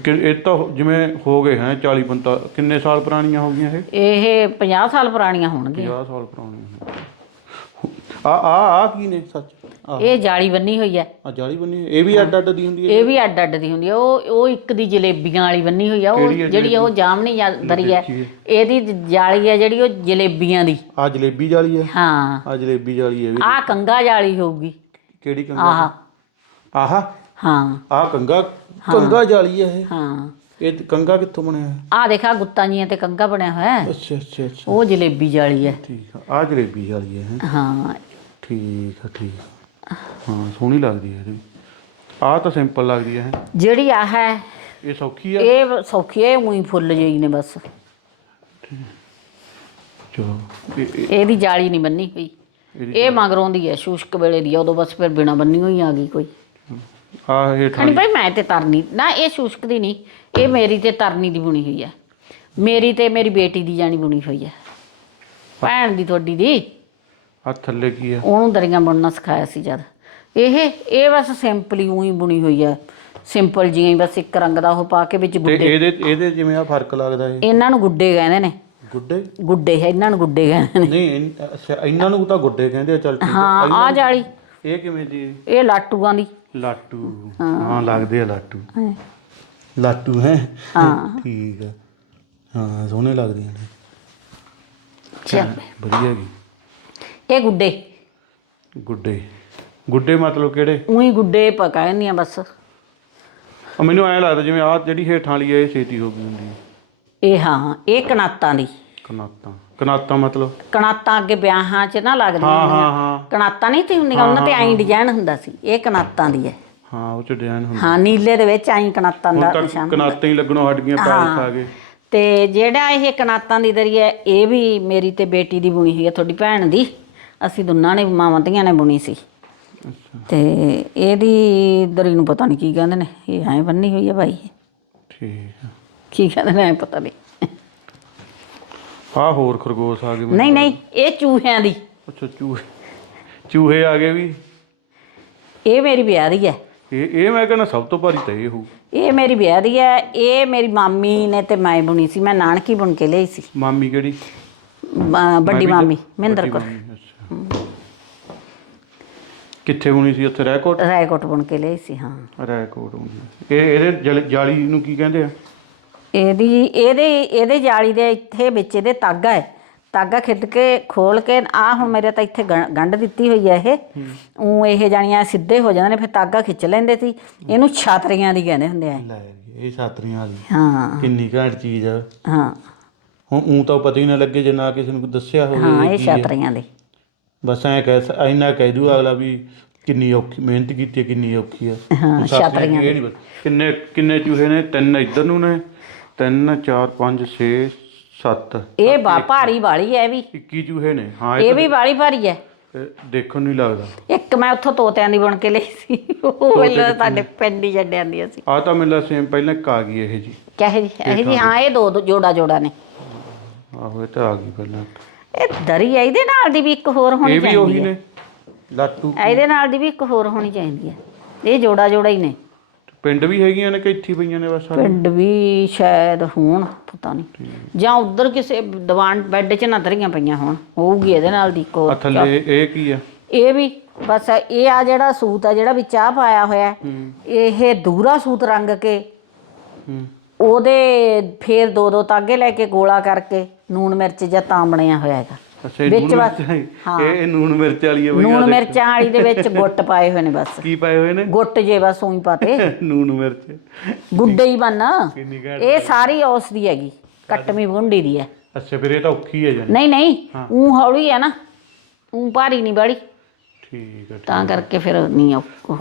ਕਿ ਇਹ ਤਾਂ ਜਿਵੇਂ ਹੋ ਗਏ ਹੈ 40 45 ਕਿੰਨੇ ਸਾਲ ਪੁਰਾਣੀਆਂ ਹੋ ਗਈਆਂ ਇਹ?
ਇਹ 50 ਸਾਲ ਪੁਰਾਣੀਆਂ ਹੋਣਗੀਆਂ।
50 ਸਾਲ ਪੁਰਾਣੀਆਂ ਆ ਆ ਆ ਕੀ ਨੇ ਸੱਚ? ਆ
ਇਹ ਜਾਲੀ ਬੰਨੀ ਹੋਈ ਹੈ।
ਆ ਜਾਲੀ ਹੋਈ। ਇਹ ਵੀ ਅੱਡ ਅੱਡ ਦੀ ਹੁੰਦੀ ਹੈ
ਇਹ ਵੀ ਅੱਡ ਅੱਡ ਦੀ ਹੁੰਦੀ ਹੈ। ਉਹ ਉਹ ਇੱਕ ਦੀ ਜਲੇਬੀਆਂ ਵਾਲੀ ਬੰਨੀ ਹੋਈ ਆ। ਉਹ ਜਿਹੜੀ ਉਹ ਜਾਮਣੀ ਦਰੀ ਹੈ। ਇਹਦੀ ਜਾਲੀ ਹੈ ਜਿਹੜੀ ਉਹ ਜਲੇਬੀਆਂ ਦੀ।
ਆ ਜਲੇਬੀ ਜਾਲੀ ਹੈ?
ਹਾਂ।
ਆ ਜਲੇਬੀ ਜਾਲੀ ਹੈ ਵੀ
ਆਹ ਕੰਗਾ ਜਾਲੀ ਹੋਊਗੀ।
ਕਿਹੜੀ ਕੰਗਾ?
ਆਹ।
ਆਹਾ।
ਹਾਂ।
ਆ ਕੰਗਾ ਕੰਗਾ ਜਾਲੀ ਹੈ ਇਹ।
ਹਾਂ।
ਇਹ ਕੰਗਾ ਕਿੱਥੋਂ ਬਣਿਆ ਹੈ?
ਆਹ ਦੇਖਾ ਗੁੱਤਾਂ ਜੀਆਂ ਤੇ ਕੰਗਾ ਬਣਿਆ ਹੋਇਆ ਹੈ।
ਅੱਛਾ ਅੱਛਾ ਅੱਛਾ।
ਉਹ ਜਲੇਬੀ ਜਾਲੀ ਹੈ।
ਠੀਕ ਆ। ਆ ਜਲੇਬੀ ਜਾਲੀ ਹੈ। ਹੈਂ। ਠੀਕ ਆ ਠੀਕ ਆ। ਹਾਂ ਸੋਹਣੀ ਲੱਗਦੀ ਹੈ ਇਹ ਆ ਤਾਂ ਸਿੰਪਲ ਲੱਗਦੀ ਹੈ। ਹੈਂ।
ਜਿਹੜੀ ਆਹ ਹੈ
ਇਹ ਸੌਖੀ ਆ
ਇਹ ਸੌਖੀ ਹੈ ਉਹੀ ਫੁੱਲ ਜਿਹੀ ਨੇ ਬਸ।
ਚਲੋ ਇਹ- ਇਹ-
ਇਹਦੀ ਜਾਲੀ ਨਹੀਂ ਬੰਨੀ ਹੋਈ।
ਇਹਦੀ
ਇਹ ਮਗਰੋਂ ਦੀ ਹੈ ਸ਼ੁਸ਼ਕ ਵੇਲੇ ਦੀ ਆ, ਉਦੋਂ ਬਸ ਫਿਰ ਬਿਨਾ ਬੰਨੀ ਹੋਈ ਆ ਗਈ ਕੋਈ।
ਆ ਇਹ
ਖਣੀ ਭਾਈ ਮੈਂ ਤੇ ਤਰਨੀ ਨਾ ਇਹ ਸ਼ੁਸ਼ਕ ਦੀ ਨਹੀਂ ਇਹ ਮੇਰੀ ਤੇ ਤਰਨੀ ਦੀ ਬੁਣੀ ਹੋਈ ਹੈ। ਮੇਰੀ ਤੇ ਮੇਰੀ ਬੇਟੀ ਦੀ ਜਾਣੀ ਬੁਣੀ ਹੋਈ ਹੈ। ਭੈਣ ਦੀ ਤੁਹਾਡੀ ਦੀ।
ਆ ਥੱਲੇ ਕੀ ਆ?
ਉਹਨੂੰ ਦਰੀਆਂ ਬੁਣਨਾ ਸਿਖਾਇਆ ਸੀ ਜਦ। ਇਹ ਇਹ ਬਸ ਸਿੰਪਲੀ ਉਹੀ ਬੁਣੀ ਹੋਈ ਹੈ ਸਿੰਪਲ ਜਿਹੀਆਂ ਹੀ ਬਸ ਇੱਕ ਰੰਗ ਦਾ ਉਹ ਪਾ ਕੇ ਵਿੱਚ
ਤੇ
ਗੁੱਡੇ।
ਇਹਦੇ ਇਹਦੇ ਜਿਵੇਂ ਆ ਫ਼ਰਕ ਲੱਗਦਾ ਇਹ?
ਇਹਨਾਂ ਨੂੰ ਗੁੱਡੇ ਕਹਿੰਦੇ ਨੇ।
ਗੁੱਡੇ?
ਗੁੱਡੇ ਹੈ ਇਹਨਾਂ ਨੂੰ ਗੁੱਡੇ ਕਹਿੰਦੇ ਨੇ।
ਨਹੀਂ ਇਨ- ਅੱਛਾ ਇਹਨਾਂ ਨੂੰ ਤਾਂ ਗੁੱਡੇ ਕਹਿੰਦੇ ਆ ਚੱਲ ਠੀਕ ਆ।
ਹਾਂ ਆ ਜਾਲੀ।
ਇਹ ਕਿਵੇਂ ਦੀ ਹੈ?
ਇਹ ਲਾਟੂਆਂ ਦੀ।
ਲਾਟੂ। ਹਾਂ। ਲੱਗਦੇ ਆ ਲਾਟੂ।
ਹਾਂ।
ਲਾਟੂ ਹੈ?
ਹਾਂ।
ਠੀਕ ਆ। ਹਾਂ ਸੋਹਣੇ ਲੱਗਦੀਆਂ ਨੇ।
ਚੱਲ।
ਵਧੀਆ ਹੈਗੀ
ਇਹ ਗੁੱਡੇ।
ਗੁੱਡੇ। ਗੁੱਡੇ ਮਤਲਬ ਕਿਹੜੇ?
ਉਹੀ ਗੁੱਡੇ ਪਕਾ ਜਾਂਦੀਆਂ ਬਸ।
ਆ ਮੈਨੂੰ ਐਂ ਲੱਗਦਾ ਜਿਵੇਂ ਆਹ ਜਿਹੜੀ ਹੇਠਾਂ ਵਾਲੀ ਹੈ ਇਹ ਛੇਤੀ ਹੋ ਗਈ ਹੁੰਦੀ ਹੈ
ਇਹ ਹਾਂ ਇਹ ਕਨਾਤਾਂ ਦੀ।
ਕਨਾਤਾਂ ਕਨਾਤਾਂ ਮਤਲਬ?
ਕਨਾਤਾਂ ਅੱਗੇ ਵਿਆਹਾਂ 'ਚ ਨਾ
ਹਾਂ
ਲੱਗਦੀਆਂ
ਹਾਂ ਹਾਂ
ਕਨਾਤਾਂ ਨਹੀਂ ਤੀ ਹੁੰਦੀਆਂ ਉਹਨਾਂ ਤੇ ਐਂ ਡਿਜ਼ਾਈਨ ਹੁੰਦਾ ਸੀ। ਇਹ ਕਨਾਤਾਂ ਦੀ ਹੈ।
ਹਾਂ ਉਹ ਚ ਡਿਜ਼ਾਈਨ ਹੁੰਦਾ।
ਹਾਂ ਨੀਲੇ ਦੇ ਵਿੱਚ ਐਂ ਕਨਾਤਾਂ
ਹੁਣ
ਦਾ ਨਿਸ਼ਾਨ
ਕਨਾਤਾਂ ਹੀ ਲੱਗਣੋਂ ਹਟ ਗਈਆਂ ਆ ਗਏ।
ਤੇ ਜਿਹੜਾ ਇਹ ਕਨਾਤਾਂ ਦੀ ਦਰੀ ਹੈ ਇਹ ਵੀ ਮੇਰੀ ਤੇ ਬੇਟੀ ਦੀ ਬੁਣੀ ਹੋਈ ਹੈ ਤੁਹਾਡੀ ਭੈਣ ਦੀ। ਅਸੀਂ ਦੋਨਾਂ ਨੇ ਮਾਵਾਂ ਧੀਆਂ ਨੇ ਬੁਣੀ ਸੀ। ਤੇ ਇਹਦੀ ਦਰੀ ਨੂੰ ਪਤਾ ਨਹੀਂ ਕੀ ਕਹਿੰਦੇ ਨੇ ਇਹ ਐਂ ਬੰਨੀ ਹੋਈ ਹੈ ਭਾਈ।
ਠੀਕ ਆ।
ਕੀ ਕਹਿੰਦੇ ਨੇ ਐਂ ਪਤਾ ਨਹੀਂ
ਆਹ ਹੋਰ ਖਰਗੋਸ਼ ਆ ਗਏ ਮੈਨੂੰ।
ਨਹੀਂ ਨਹੀਂ ਇਹ ਚੂਹਿਆਂ ਦੀ।
ਅੱਛਾ ਚੂਹੇ। ਚੂਹੇ ਆ ਗਏ ਵੀ?
ਇਹ ਮੇਰੀ ਵਿਆਹ ਦੀ ਹੈ
ਇਹ ਇਹ ਮੈਂ ਕਹਿੰਦਾ ਸਭ ਤੋਂ ਭਾਰੀ ਤਾਂ ਇਹ ਹੋਊ।
ਇਹ ਮੇਰੀ ਵਿਆਹ ਦੀ ਹੈ ਇਹ ਮੇਰੀ ਮਾਮੀ ਨੇ ਤੇ ਮੈਂ ਬੁਣੀ ਸੀ ਮੈਂ ਨਾਨਕੀ ਬੁਣ ਕੇ ਲਈ ਸੀ।
ਮਾਮੀ ਕਿਹੜੀ?
ਵੱਡੀ ਮਾਮੀ ਮਹਿੰਦਰ ਕੌਰ।
ਕਿੱਥੇ ਹੋਣੀ ਸੀ ਉੱਥੇ ਰੈਕੋਟ?
ਰਾਏਕੋਟ ਬੁਣ ਕੇ ਲਈ ਸੀ ਹਾਂ।
ਰੈਕੋਟ ਹੋਣੀ ਇਹ ਇਹਦੇ ਜਲ- ਜਾਲੀ ਨੂੰ ਕੀ ਕਹਿੰਦੇ ਆ?
ਇਹਦੀ ਇਹਦੇ ਇਹਦੇ ਜਾਲੀ ਦੇ ਇੱਥੇ ਵਿੱਚ ਇਹਦੇ ਤਾਗਾ ਹੈ। ਤਾਗਾ ਖਿੱਚ ਕੇ ਖੋਲ ਕੇ ਆ ਹੁਣ ਮੇਰੇ ਤਾਂ ਇੱਥੇ ਗੰ- ਗੰਢ ਦਿੱਤੀ ਹੋਈ ਹੈ ਇਹ। ਉਹ ਇਹ ਜਾਣੀਆਂ ਸਿੱਧੇ ਹੋ ਜਾਂਦੇ ਨੇ ਫਿਰ ਤਾਗਾ ਖਿੱਚ ਲੈਂਦੇ ਸੀ। ਇਹਨੂੰ ਛਾਤਰੀਆਂ ਦੀ ਕਹਿੰਦੇ ਹੁੰਦੇ ਆ।
ਲੈ ਇਹ ਛਾਤਰੀਆਂ ਵਾਲੀ।
ਹਾਂ।
ਕਿੰਨੀ ਘੈਂਟ ਚੀਜ਼ ਆ।
ਹਾਂ।
ਹੁਣ ਉਹ ਤਾਂ ਪਤਾ ਹੀ ਨਾ ਲੱਗੇ ਜੇ ਨਾ ਕਿਸੇ ਨੂੰ ਦੱਸਿਆ ਹੋਵੇ
ਹਾਂ ਇਹ। ਛਾਤਰੀਆਂ ਦੀ।
ਬਸ ਐਂ ਕਹਿ ਇੰਨਾ ਕਹਿ ਦੂ ਅਗਲਾ ਵੀ ਕਿੰਨੀ ਔਖੀ ਮਿਹਨਤ ਕੀਤੀ ਹੈ ਕਿੰਨੀ ਔਖੀ
ਹਾਂ,
ਹੁਣ ਛਾਤਰੀਆਂ ਇਹ ਨਹੀਂ ਕਿੰਨੇ ਕਿੰਨੇ ਚੂਹੇ ਨੇ? ਤਿੰਨ ਇੱਧਰ ਨੂੰ ਨੇ। ਤਿੰਨ ਚਾਰ ਪੰਜ 6 7
ਇਹ ਬਾ ਭਾਰੀ ਵਾਲੀ ਹੈ ਵੀ।
21 ਚੂਹੇ ਨੇ। ਹਾਂ
ਇਹ ਵੀ ਵਾਲੀ ਭਾਰੀ ਹੈ।
ਦੇਖਣ ਨੂੰ ਹੀ ਲੱਗਦਾ।
ਇੱਕ ਮੈਂ ਉੱਥੋਂ ਤੋਤਿਆਂ ਦੀ ਬਣ ਕੇ ਲਈ ਸੀ। ਉਹ ਵੇਲੇ ਸਾਡੇ ਪਿੰਡ ਹੀ ਛੱਡਿਆਂ ਦੀ ਸੀ।
ਆ ਤਾਂ ਮੈਨੂੰ ਸੇਮ ਪਹਿਲਾਂ ਆ ਗਈ ਇਹ ਜੀ।
ਕਹੇ ਜੀ ਇਹ ਜੀ ਹਾਂ ਇਹ ਦੋ ਦੋ ਜੋੜਾ ਜੋੜਾ ਨੇ।
ਆਹੋ ਇਹ ਤਾਂ ਆ ਗਈ ਪਹਿਲਾਂ।
ਇਹ ਦਰੀ ਹੈ ਇਹਦੇ ਨਾਲ ਦੀ ਵੀ ਇੱਕ ਹੋਰ ਹੋਣੀ
ਇਹ ਵੀ
ਚਾਹੀਦੀ
ਉਹੀ
ਹੈ
ਨੇ ਲਾਟੂ।
ਇਹਦੇ ਨਾਲ ਦੀ ਵੀ ਇੱਕ ਹੋਰ ਹੋਣੀ ਚਾਹੀਦੀ ਹੈ ਇਹ ਜੋੜਾ ਜੋੜਾ ਹੀ ਨੇ।
ਪਿੰਡ ਵੀ ਹੈਗੀਆਂ ਨੇ ਕਿ ਇੱਥੇ ਹੀ ਪਈਆਂ ਨੇ ਬਸ ਸਾਰੇ?
ਪਿੰਡ ਵੀ ਸ਼ਾਇਦ ਹੋਣ ਪਤਾ ਨਹੀਂ। ਜਾਂ ਉਧਰ ਕਿਸੇ ਦੀਵਾਨ ਬੈੱਡ 'ਚ ਨਾ ਧਰੀਆਂ ਪਈਆਂ ਹੋਣ ਹੋਊਗੀ ਇਹਦੇ ਨਾਲ ਦੀ ਇੱਕ
ਆ ਥੱਲੇ ਇਹ ਕੀ ਆ?
ਇਹ ਵੀ ਬਸ ਇਹ ਆ ਜਿਹੜਾ ਸੂਤ ਆ ਜਿਹੜਾ ਵਿੱਚ ਆ ਪਾਇਆ ਹੋਇਆ ਹੂੰ। ਇਹ ਦੂਰਾ ਸੂਤ ਰੰਗ ਕੇ
ਹੂੰ।
ਉਹਦੇ ਫੇਰ ਦੋ ਦੋ ਤਾਗੇ ਲੈ ਕੇ ਗੋਲਾ ਕਰਕੇ ਨੂਣ ਮਿਰਚ ਜਾਂ ਤਾਂ ਬਣਿਆ ਹੋਇਆ ਹੈਗਾ।
ਅੱਛਾ
ਵਿੱਚ ਬਸ-
ਹੈ। ਇਹ ਨੂਣ ਮਿਰਚ ਵਾਲੀ ਹੈ ਬਈ
ਨੂਣ ਮਿਰਚਾਂ ਵਾਲੀ ਦੇ ਵਿੱਚ ਗੁੱਟ ਪਾਏ ਹੋਏ ਨੇ ਬਸ।
ਕੀ ਪਾਏ ਹੋਏ ਨੇ?
ਗੁੱਟ ਜੇ ਬਸ ਉਹੀ ਪਾਤੇ।
ਨੂਣ ਮਿਰਚ।
ਗੁੱਡੇ ਹੀ ਬਣ। ਇਹ ਸਾਰੀ ਉਸ ਦੀ ਹੈਗੀ। ਕੱਟਵੀਂ ਗੁੰਡੀ ਦੀ ਹੈ।
ਅੱਛਾ ਫਿਰ ਇਹ ਤਾਂ ਔਖੀ ਹੈ ਜਾਨੀ
ਨਹੀਂ ਨਹੀਂ ਉਹ ਹੌਲੀ ਹੈ ਨਾ। ਉਹ ਭਾਰੀ ਨਹੀਂ ਬੜੀ
ਠੀਕ ਹੈ
ਤਾਂ ਕਰਕੇ ਫਿਰ ਨਹੀਂ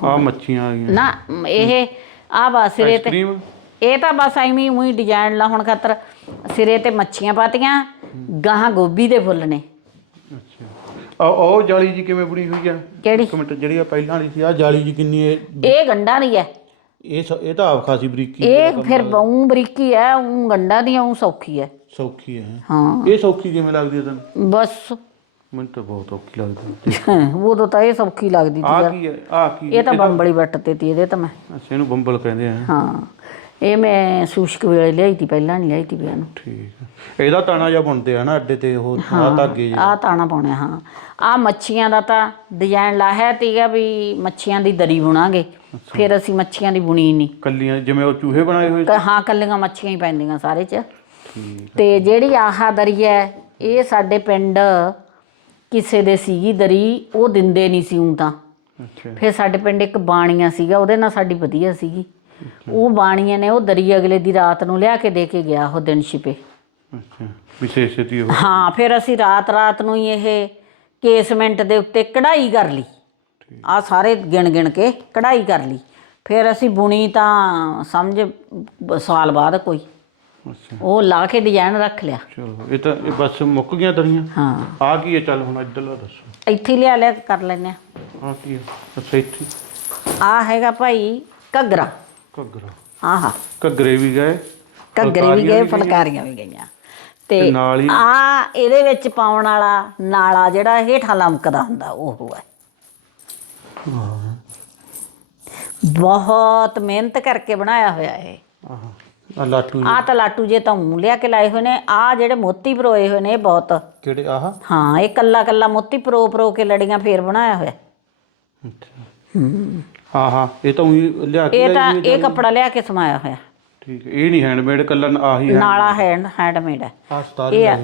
ਆ ਮੱਛੀਆਂ ਆ ਗਈਆਂ।
ਨਾ ਇਹ ਆ ਬਸ ਸਿਰੇ ਤੇ
ਆਈਸਕ੍ਰੀਮ
ਇਹ ਤਾਂ ਬਸ ਐਵੇਂ ਉਹੀ ਡਿਜ਼ਾਈਨ ਲਾਉਣ ਖਾਤਰ ਸਿਰੇ ਤੇ ਮੱਛੀਆਂ ਪਾਤੀਆਂ ਗਾਹਾਂ ਗੋਭੀ ਦੇ ਫੁੱਲ ਨੇ।
ਅੱਛਾ। ਉਹ ਜਾਲੀ ਜੀ ਕਿਵੇਂ ਬਣੀ ਹੋਈ ਆ?
ਕਿਹੜੀ?
ਇੱਕ ਮਿੰਟ ਜਿਹੜੀ ਆ ਪਹਿਲਾਂ ਵਾਲੀ ਸੀ ਆ ਜਾਲੀ ਜੀ ਕਿੰਨੀ ਹੈ
ਇਹ ਗੰਡਾ ਦੀ ਹੈ
ਇਹ ਸ- ਇਹ ਤਾਂ ਆਪ ਖਾਸੀ ਬਰੀਕੀ
ਇਹ ਫਿਰ ਬਹੁ ਬਰੀਕੀ ਹੈ ਉਹ ਗੰਡਾ ਦੀ ਉਹ ਸੌਖੀ ਹੈ
ਸੌਖੀ ਹੈ?
ਹਾਂ।
ਇਹ ਸੌਖੀ ਕਿਵੇਂ ਲੱਗਦੀ ਹੈ ਤੈਨੂੰ?
ਬਸ।
ਮੈਨੂੰ ਤਾਂ ਬਹੁਤ ਔਖੀ ਲੱਗਦੀ
ਉਦੋਂ ਤਾਂ ਇਹ ਸੌਖੀ ਲੱਗਦੀ ਸੀ
ਆ ਕੀ ਹੈ ਆ ਕੀ
ਇਹ ਤਾਂ ਬੰਬਲੀ ਵੱਟ ਤੇ ਤੀ ਇਹਦੇ ਤਾਂ ਮੈਂ।
ਅੱਛਾ ਇਹਨੂੰ ਬੰਬਲ ਕਹਿੰਦੇ ਆ
ਹਾਂ। ਇਹ ਮੈਂ ਸੂਸ਼ਕ ਵੇਲੇ ਲਿਆਈ ਤੀ ਪਹਿਲਾਂ ਨਹੀਂ ਲਿਆਈ ਤੀ ਪਿਆ ਨੂੰ।
ਠੀਕ ਹੈ ਇਹਦਾ ਤਾਣਾ ਜਿਹਾ ਬੁਣਦੇ ਆ ਨਾ ਅੱਡੇ ਤੇ ਉਹ ਆ ਧਾਗੇ ਜਿਹੇ।
ਆ ਤਾਣਾ ਪਾਉਣਾ ਹਾਂ। ਆ ਮੱਛੀਆਂ ਦਾ ਤਾਂ ਡਿਜ਼ਾਈਨ ਲਾਹਿਆ ਤੀਗਾ ਵੀ ਮੱਛੀਆਂ ਦੀ ਦਰੀ ਬੁਣਾਂਗੇ। ਫਿਰ ਅਸੀਂ ਮੱਛੀਆਂ ਦੀ ਬੁਣੀ ਨਹੀਂ
ਕੱਲੀਆਂ ਜਿਵੇਂ ਉਹ ਚੂਹੇ ਬਣਾਏ ਹੋਏ
ਹਾਂ ਕੱਲੀਆਂ ਮੱਛੀਆਂ ਹੀ ਪੈਂਦੀਆਂ ਸਾਰੇ ਚ। ਤੇ ਜਿਹੜੀ ਆਹ ਦਰੀ ਹੈ ਇਹ ਸਾਡੇ ਪਿੰਡ ਕਿਸੇ ਦੇ ਸੀਗੀ ਦਰੀ ਉਹ ਦਿੰਦੇ ਨਹੀਂ ਸੀ ਉਂ ਤਾਂ। ਫਿਰ ਸਾਡੇ ਪਿੰਡ ਇੱਕ ਬਾਣੀਆ ਸੀਗਾ ਉਹਦੇ ਨਾਲ ਸਾਡੀ ਵਧੀਆ ਸੀਗੀ। ਉਹ ਬਾਣੀਆਂ ਨੇ ਉਹ ਦਰੀ ਅਗਲੇ ਦੀ ਰਾਤ ਨੂੰ ਲਿਆ ਕੇ ਦੇ ਕੇ ਗਿਆ ਉਹ ਦਿਨ ਛਿਪੇ।
ਅੱਛਾ ਵਿਸ਼ੇਸ਼ਤੀ ਉਹ।
ਹਾਂ ਫਿਰ ਅਸੀਂ ਰਾਤ ਰਾਤ ਨੂੰ ਹੀ ਇਹ ਕੇਸਮੈਂਟ ਦੇ ਉੱਤੇ ਕਢਾਈ ਕਰ ਲਈ। ਆ ਸਾਰੇ ਗਿਣ ਗਿਣ ਕੇ ਕਢਾਈ ਕਰ ਲਈ। ਫਿਰ ਅਸੀਂ ਬੁਣੀ ਤਾਂ ਸਮਝ ਸਾਲ ਬਾਅਦ ਕੋਈ।
ਅੱਛਾ।
ਉਹ ਲਾ ਕੇ ਡਿਜ਼ਾਈਨ ਰੱਖ ਲਿਆ।
ਚਲੋ ਇਹ ਤਾਂ ਇਹ ਬਸ ਮੁੱਕ ਗਈਆਂ ਦਰੀਆਂ।
ਹਾਂ।
ਆ ਕੀ ਹੈ? ਚੱਲ ਹੁਣ ਇੱਧਰਲਾ ਦੱਸੋ।
ਇੱਥੇ ਲਿਆ ਲਿਆ ਕਰ ਲੈਨੇ ਆ
ਆ ਕੀ ਹੈ? ਅੱਛਾ ਇੱਥੇ।
ਆ ਹੈਗਾ ਭਾਈ ਘੱਗਰਾ।
ਘੱਗਰਾ।
ਆਹਾ।
ਘੱਗਰੇ ਵੀ ਗਏ
ਘੱਗਰੇ ਵੀ ਗਏ ਫੁਲਕਾਰੀਆਂ ਵੀ ਗਈਆਂ। ਤੇ ਆ ਇਹਦੇ ਵਿੱਚ ਪਾਉਣ ਵਾਲਾ ਨਾਲਾ ਜਿਹੜਾ ਹੇਠਾਂ ਲਮਕਦਾ ਹੁੰਦਾ ਉਹ ਹੈ। ਬਹੁਤ ਮਿਹਨਤ ਕਰਕੇ ਬਣਾਇਆ ਹੋਇਆ ਇਹ।
ਆਹ। ਲਾਟੂ
ਆ ਤਾਂ ਲਾਟੂ ਜੇ ਤਾਂ ਊਂ ਲਿਆ ਕੇ ਲਾਏ ਹੋਏ ਨੇ ਆ ਜਿਹੜੇ ਮੋਤੀ ਪਰੋਏ ਹੋਏ ਨੇ ਬਹੁਤ।
ਕਿਹੜੇ? ਆਹ।
ਹਾਂ ਇਹ ਕੱਲਾ ਕੱਲਾ ਮੋਤੀ ਪਰੋ ਪਰੋ ਕੇ ਲੜੀਆਂ ਫੇਰ ਬਣਾਇਆ ਹੋਇਆ।
ਅੱਛਾ। ਹਾਂ। ਹਾਂ ਇਹ ਤਾਂ ਉਹੀ ਲਿਆ ਕੇ
ਇਹ ਤਾਂ ਇਹ ਕੱਪੜਾ ਲਿਆ ਕੇ ਸਮਾਇਆ ਹੋਇਆ।
ਠੀਕ ਹੈ ਇਹ ਨਹੀਂ ਹੈਂਡਮੇਡ ਕੱਲਾ ਆਹੀ ਹੈ
ਨਾਲਾ ਹੈਂਡ ਹੈਂਡਮੇਡ ਹੈ। ਇਹ ਆ-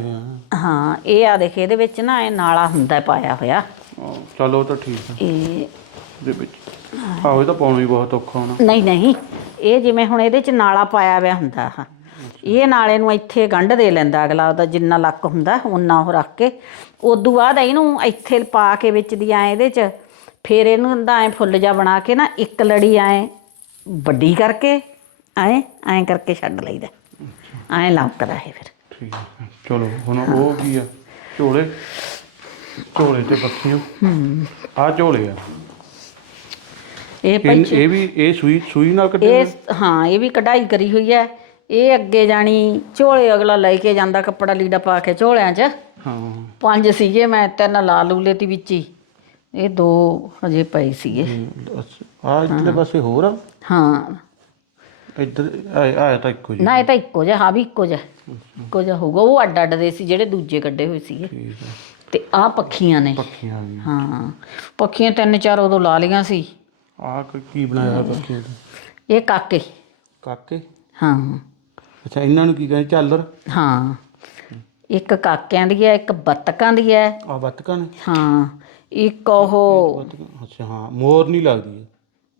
ਹਾਂ ਇਹ ਆ ਦੇਖ ਇਹਦੇ ਵਿੱਚ ਨਾ ਇਹ ਨਾਲਾ ਹੁੰਦਾ ਪਾਇਆ ਹੋਇਆ।
ਚਲੋ ਤਾਂ ਠੀਕ ਹੈ।
ਇਹ
ਦੇ ਵਿੱਚ। ਆਹੋ ਇਹ ਤਾਂ ਪਾਉਣਾ ਹੀ ਬਹੁਤ ਔਖਾ ਹੋਣਾ।
ਨਹੀਂ ਨਹੀਂ ਇਹ ਜਿਵੇਂ ਹੁਣ ਇਹਦੇ ਚ ਨਾਲਾ ਪਾਇਆ ਹੋਇਆ ਹੁੰਦਾ ਆ ਇਹ ਨਾਲੇ ਨੂੰ ਇੱਥੇ ਗੰਢ ਦੇ ਲੈਂਦਾ ਅਗਲਾ ਉਹਦਾ ਜਿੰਨਾ ਲੱਕ ਹੁੰਦਾ ਉਨਾ ਉਹ ਰੱਖ ਕੇ। ਉਦੋਂ ਬਾਅਦ ਇਹਨੂੰ ਇੱਥੇ ਪਾ ਕੇ ਵਿੱਚ ਦੀ ਐ ਇਹਦੇ ਚ ਫਿਰ ਇਹਨੂੰ ਦਾ ਐ ਫੁੱਲ ਜਾ ਬਣਾ ਕੇ ਨਾ ਇੱਕ ਲੜੀ ਐ ਵੱਡੀ ਕਰਕੇ ਐ ਐ ਕਰਕੇ ਛੱਡ ਲਈਦਾ। ਐ ਲਮਕਦਾ ਇਹ ਫਿਰ।
ਠੀਕ ਹੈ ਚਲੋ ਹੁਣ ਉਹ ਕੀ ਆ? ਝੋਲੇ। ਝੋਲੇ ਤੇ ਪੱਖੀਆਂ। ਆ ਝੋਲੇ ਆ।
ਇਹ
ਇਹ
ਭਾਈ
ਇਹ ਵੀ ਇਹ ਸੂਈ ਸੂਈ ਨਾਲ ਕੱਢੇ
ਇਹ ਹਾਂ ਇਹ ਵੀ ਕਢਾਈ ਕਰੀ ਹੋਈ ਹੈ ਇਹ ਅੱਗੇ ਜਾਣੀ ਝੋਲੇ ਅਗਲਾ ਲੈ ਕੇ ਜਾਂਦਾ ਕੱਪੜਾ ਲੀੜਾ ਪਾ ਕੇ ਝੋਲਿਆਂ 'ਚ।
ਹਾਂ।
ਪੰਜ ਸੀਗੇ ਮੈਂ ਤਿੰਨ ਲਾ ਲੂਲੇ ਤੀ ਵਿੱਚ ਹੀ। ਇਹ ਦੋ ਹਜੇ ਪਏ ਸੀਗੇ।
ਆ ਇੱਧਰਲੇ ਪਾਸੇ ਹੋਰ ਆ?
ਹਾਂ।
ਇੱਧਰ ਆ ਆ ਤਾਂ ਇੱਕੋ ਜੀ
ਨਾ ਇਹ ਤਾਂ ਇੱਕੋ ਜਿਹਾ ਹਾਂ ਵੀ ਇੱਕੋ ਜਿਹਾ। ਇੱਕੋ ਜਿਹਾ ਹੋਊਗਾ। ਉਹ ਅੱਡ ਅੱਡ ਦੇ ਸੀ ਜਿਹੜੇ ਦੂਜੇ ਕੱਢੇ ਹੋਏ ਸੀਗੇ।
ਠੀਕ
ਤੇ ਆਹ ਪੱਖੀਆਂ ਨੇ।
ਪੱਖੀਆਂ ਵੀ।
ਹਾਂ। ਪੱਖੀਆਂ ਤਿੰਨ ਚਾਰ ਉਦੋਂ ਲਾ ਲੀਆਂ ਸੀ।
ਆ ਕੀ ਬਣਾਇਆ ਪੱਖੀਆਂ ਦਾ?
ਇਹ ਕਾਕੇ।
ਕਾਕੇ?
ਹਾਂ।
ਅੱਛਾ ਇਹਨਾਂ ਨੂੰ ਕੀ ਕਹਿੰਦੇ? ਝਾਲਰ?
ਹਾਂ। ਇੱਕ ਕਾਕਿਆਂ ਦੀ ਹੈ ਇੱਕ ਬੱਤਕਾਂ ਦੀ ਹੈ।
ਆ ਬੱਤਕਾਂ ਨੇ?
ਹਾਂ। ਇੱਕ ਉਹ
ਅੱਛਾ ਹਾਂ ਮੋਰ ਨਹੀਂ ਲੱਗਦੀ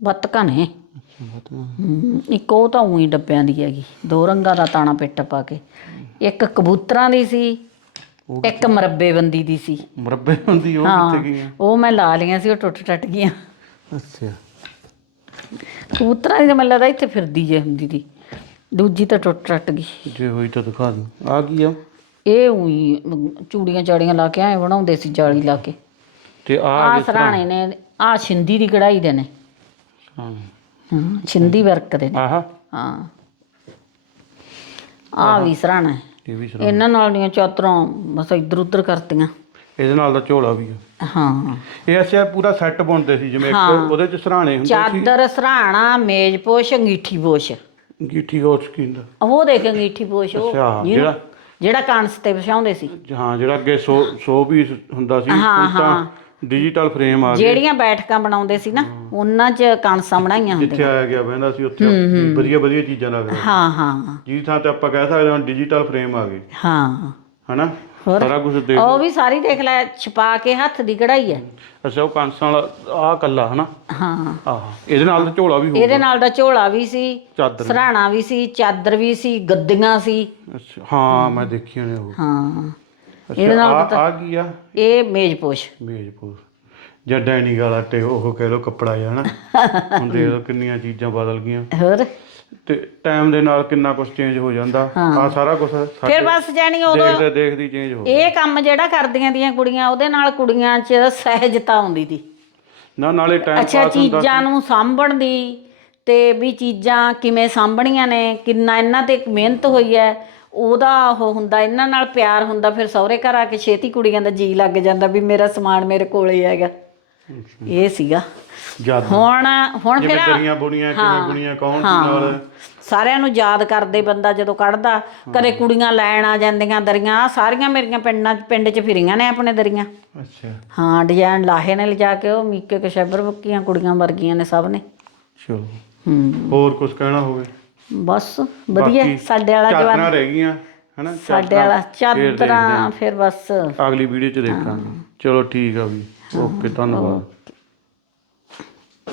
ਬੱਤਕਾਂ ਨੇ।
ਅੱਛਾ ਬੱਤਕਾਂ।
ਹਮ, ਇੱਕ ਉਹ ਤਾਂ ਉਹੀ ਡੱਬਿਆਂ ਦੀ ਹੈਗੀ। ਦੋ ਰੰਗਾਂ ਦਾ ਤਾਣਾ ਪਿੱਟ ਪਾ ਕੇ। ਇੱਕ ਕਬੂਤਰਾਂ ਦੀ ਸੀ
ਉਹ
ਇੱਕ ਮਰੱਬੇ ਬੰਦੀ ਦੀ ਸੀ।
ਮੁਰੱਬੇ ਹੁੰਦੀ ਉਹ ਕਿੱਥੇ ਗਈਆਂ
ਉਹ ਮੈਂ ਲਾ ਲਈਆਂ ਸੀ ਉਹ ਟੁੱਟ ਟੱਟ ਗਈਆਂ।
ਅੱਛਾ।
ਕਬੂਤਰਾਂ ਦੀ ਤਾਂ ਮੈਨੂੰ ਲੱਗਦਾ ਇੱਥੇ ਫਿਰਦੀ ਜੇ ਹੁੰਦੀ ਸੀ ਦੂਜੀ ਤਾਂ ਟੁੱਟ ਟੱਟ ਗਈ।
ਜੇ ਹੋਈ ਤਾਂ ਦਿਖਾ ਦੂੰ ਆ ਕੀ ਆ?
ਇਹ ਉਹੀ ਚੂੜੀਆਂ ਚਾੜੀਆਂ ਲਾ ਕੇ ਐ ਬਣਾਉਂਦੇ ਸੀ ਜਾਲੀ ਲਾ ਕੇ।
ਤੇ ਆ
ਆਹ ਸਰਾਣੇ ਨੇ ਆਹ ਛਿੰਦੀ ਦੀ ਕਢਾਈ ਦੇ ਨੇ।
ਹਾਂ।
ਹਾਂ ਛਿੰਦੀ ਵਰਕ ਦੇ ਨੇ।
ਆਹ।
ਹਾਂ। ਆਹ ਵੀ ਸਰਾਣਾ ਹੈ।
ਇਹ ਵੀ ਸਰਾ
ਇਹਨਾਂ ਨਾਲ ਦੀਆਂ ਚਾਦਰਾਂ ਬਸ ਇੱਧਰ ਉੱਧਰ ਕਰਤੀਆਂ।
ਇਹਦੇ ਨਾਲ ਦਾ ਝੋਲਾ ਵੀ ਆ।
ਹਾਂ।
ਇਹ ਅੱਛਾ ਪੂਰਾ ਸੈੱਟ ਬੁਣਦੇ ਸੀ ਜਿਵੇਂ ਇੱਕ ਉਹਦੇ ਚ ਸਰਾਣੇ ਹੁੰਦੇ ਸੀ।
ਚਾਦਰ ਸਰਾਣਾ ਮੇਜ਼ ਪੋਸ਼ ਅੰਗੀਠੀ ਪੋਸ਼
ਗੀਠੀ ਹੋਰ ਸਕੀਨ ਦਾ।
ਉਹ ਦੇਖ ਅੰਗੀਠੀ ਪੋਸ਼ ਉਹ
ਅੱਛਾ,
ਜਿਹਨੂੰ-
ਜਿਹੜਾ-
ਜਿਹੜਾ ਕਾਂਸ ਤੇ ਵਿਛਾਉਂਦੇ ਸੀ।
ਹਾਂ ਜਿਹੜਾ ਅੱਗੇ 100 100 ਪੀਸ ਹੁੰਦਾ ਸੀ
ਹਾਂ,
ਹੁਣ ਤਾਂ ਡਿਜੀਟਲ ਫਰੇਮ ਆ ਗਏ
ਜਿਹੜੀਆਂ ਬੈਠਕਾਂ ਬਣਾਉਂਦੇ ਸੀ ਨਾ ਉਹਨਾਂ 'ਚ ਕਾਂਸਾਂ ਬਣਾਈਆਂ
ਜਿੱਥੇ
ਹੁੰਦੀਆਂ
ਆਇਆ ਗਿਆ ਬਹਿੰਦਾ ਸੀ ਉੱਥੇ ਵਧੀਆ ਵਧੀਆ ਚੀਜ਼ਾਂ ਲੱਗਦੀਆਂ
ਹਾਂ ਹਾਂ।
ਜੀ ਥਾਂ ਤੇ ਆਪਾਂ ਕਹਿ ਸਕਦੇ ਹਾਂ ਡਿਜੀਟਲ ਫਰੇਮ ਆ ਗਏ
ਹਾਂ।
ਹਨਾ?
ਹੋਰ?
ਸਾਰਾ ਕੁਝ ਦੇਖ
ਉਹ ਵੀ ਸਾਰੀ ਦੇਖ ਲੈ ਛਪਾ ਕੇ ਹੱਥ ਦੀ ਕਢਾਈ ਹੈ।
ਅੱਛਾ ਉਹ ਕਾਂਸਾਂ ਵਾਲਾ ਆਹ ਕੱਲਾ ਹਨਾ?
ਹਾਂ।
ਆਹ ਇਹਦੇ ਨਾਲ ਤਾਂ ਝੋਲਾ ਵੀ ਹੋਊਗਾ।
ਇਹਦੇ ਨਾਲ ਦਾ ਝੋਲਾ ਵੀ ਸੀ
ਚਾਦਰ
ਸਰਾਣਾ ਵੀ ਸੀ ਚਾਦਰ ਵੀ ਸੀ ਗੱਦੀਆਂ ਸੀ।
ਅੱਛਾ ਹਾਂ ਮੈਂ ਦੇਖੀਆਂ ਨੇ ਉਹ।
ਹਾਂ। ਇਹਦੇ ਨਾਲ
ਆ ਆ ਕੀ ਆ?
ਇਹ ਮੇਜ਼ ਪੋਸ਼।
ਮੇਜ਼ਪੂਰ ਜਾਂ ਡਾਈਨਿੰਗ ਵਾਲਾ ਤੇ ਉਹ ਕਹਿ ਲੋ ਕੱਪੜਾ ਜਿਹਾ ਹਨਾ? ਹੁਣ ਦੇਖ ਲਓ ਕਿੰਨੀਆਂ ਚੀਜ਼ਾਂ ਬਦਲ ਗਈਆਂ।
ਹੋਰ?
ਤੇ ਟਾਈਮ ਦੇ ਨਾਲ ਕਿੰਨਾ ਕੁਝ ਚੇਂਜ ਹੋ ਜਾਂਦਾ। ਆ ਸਾਰਾ ਕੁਝ
ਫਿਰ ਬਸ ਜਾਣੀ ਉਦੋਂ
ਦੇਖਦੇ ਦੇਖਦੀ ਚੇਂਜ ਹੋ
ਇਹ ਕੰਮ ਜਿਹੜਾ ਕਰਦੀਆਂ ਦੀਆਂ ਕੁੜੀਆਂ ਉਹਦੇ ਨਾਲ ਕੁੜੀਆਂ 'ਚ ਸਹਿਜਤਾ ਆਉਂਦੀ ਸੀ
ਨਾ ਨਾਲੇ ਟਾਈਮ
ਅੱਛਾ
ਪਾਸ ਹੁੰਦਾ
ਚੀਜ਼ਾਂ ਨੂੰ ਸਾਂਭਣ ਦੀ ਤੇ ਵੀ ਚੀਜ਼ਾਂ ਕਿਵੇਂ ਸਾਂਭਣੀਆਂ ਨੇ ਕਿੰਨਾ ਇਹਨਾਂ ਤੇ ਮਿਹਨਤ ਹੋਈ ਹੈ। ਉਹਦਾ ਉਹ ਹੁੰਦਾ ਇਹਨਾਂ ਨਾਲ ਪਿਆਰ ਹੁੰਦਾ ਫਿਰ ਸਹੁਰੇ ਘਰ ਆ ਕੇ ਛੇਤੀ ਕੁੜੀਆਂ ਦਾ ਜੀ ਲੱਗ ਜਾਂਦਾ ਵੀ ਮੇਰਾ ਸਮਾਨ ਮੇਰੇ ਕੋਲੇ ਹੈਗਾ। ਇਹ ਸੀਗਾ।
ਜਦ
ਹੁਣ ਹੁਣ
ਜਿਵੇਂ
ਫਿਰ
ਦਰੀਆਂ ਬੁਣੀਆਂ ਕਿਵੇਂ ਬੁਣੀਆਂ ਕੌਣ ਸੀ ਨਾਲ?
ਸਾਰਿਆਂ ਨੂੰ ਯਾਦ ਕਰਦੇ ਬੰਦਾ ਜਦੋਂ ਕੱਢਦਾ ਕਦੇ ਕੁੜੀਆਂ ਲੈਣ ਆ ਜਾਂਦੀਆਂ ਦਰੀਆਂ ਆਹ ਸਾਰੀਆਂ ਮੇਰੀਆਂ ਪਿੰਡਾਂ 'ਚ ਪਿੰਡ 'ਚ ਫਿਰੀਆਂ ਨੇ ਆਪਣੇ ਦਰੀਆਂ।
ਅੱਛਾ।
ਹਾਂ ਡਿਜ਼ਾਈਨ ਲਾਹੇ ਨੇ ਲਿਜਾ ਕੇ ਉਹ ਮੀਕੇ ਕਸ਼ੈਬਰ ਬੱਕੀਆਂ ਕੁੜੀਆਂ ਵਰਗੀਆਂ ਨੇ ਸਭ ਨੇ।
ਚਲੋ।
ਹੂੰ।
ਹੋਰ ਕੁਝ ਕਹਿਣਾ ਹੋਵੇ?
ਬਸ ਵਧੀਆ
ਬਾਕੀ
ਸਾਡੇ ਵਾਲਾ ਜਵਾਨ
ਚਾਦਰਾਂ ਰਹਿ ਗਈਆਂ ਹਨਾ
ਸਾਡੇ ਵਾਲਾ
ਫਿਰ ਦੇਖਦੇ
ਚਾਦਰਾਂ ਫਿਰ ਬਸ।
ਅਗਲੀ ਵੀਡੀਓ ਚ ਦੇਖਾਂਗੇ। ਚਲੋ ਠੀਕ ਆ ਵੀ। ਓਕੇ ਧੰਨਵਾਦ।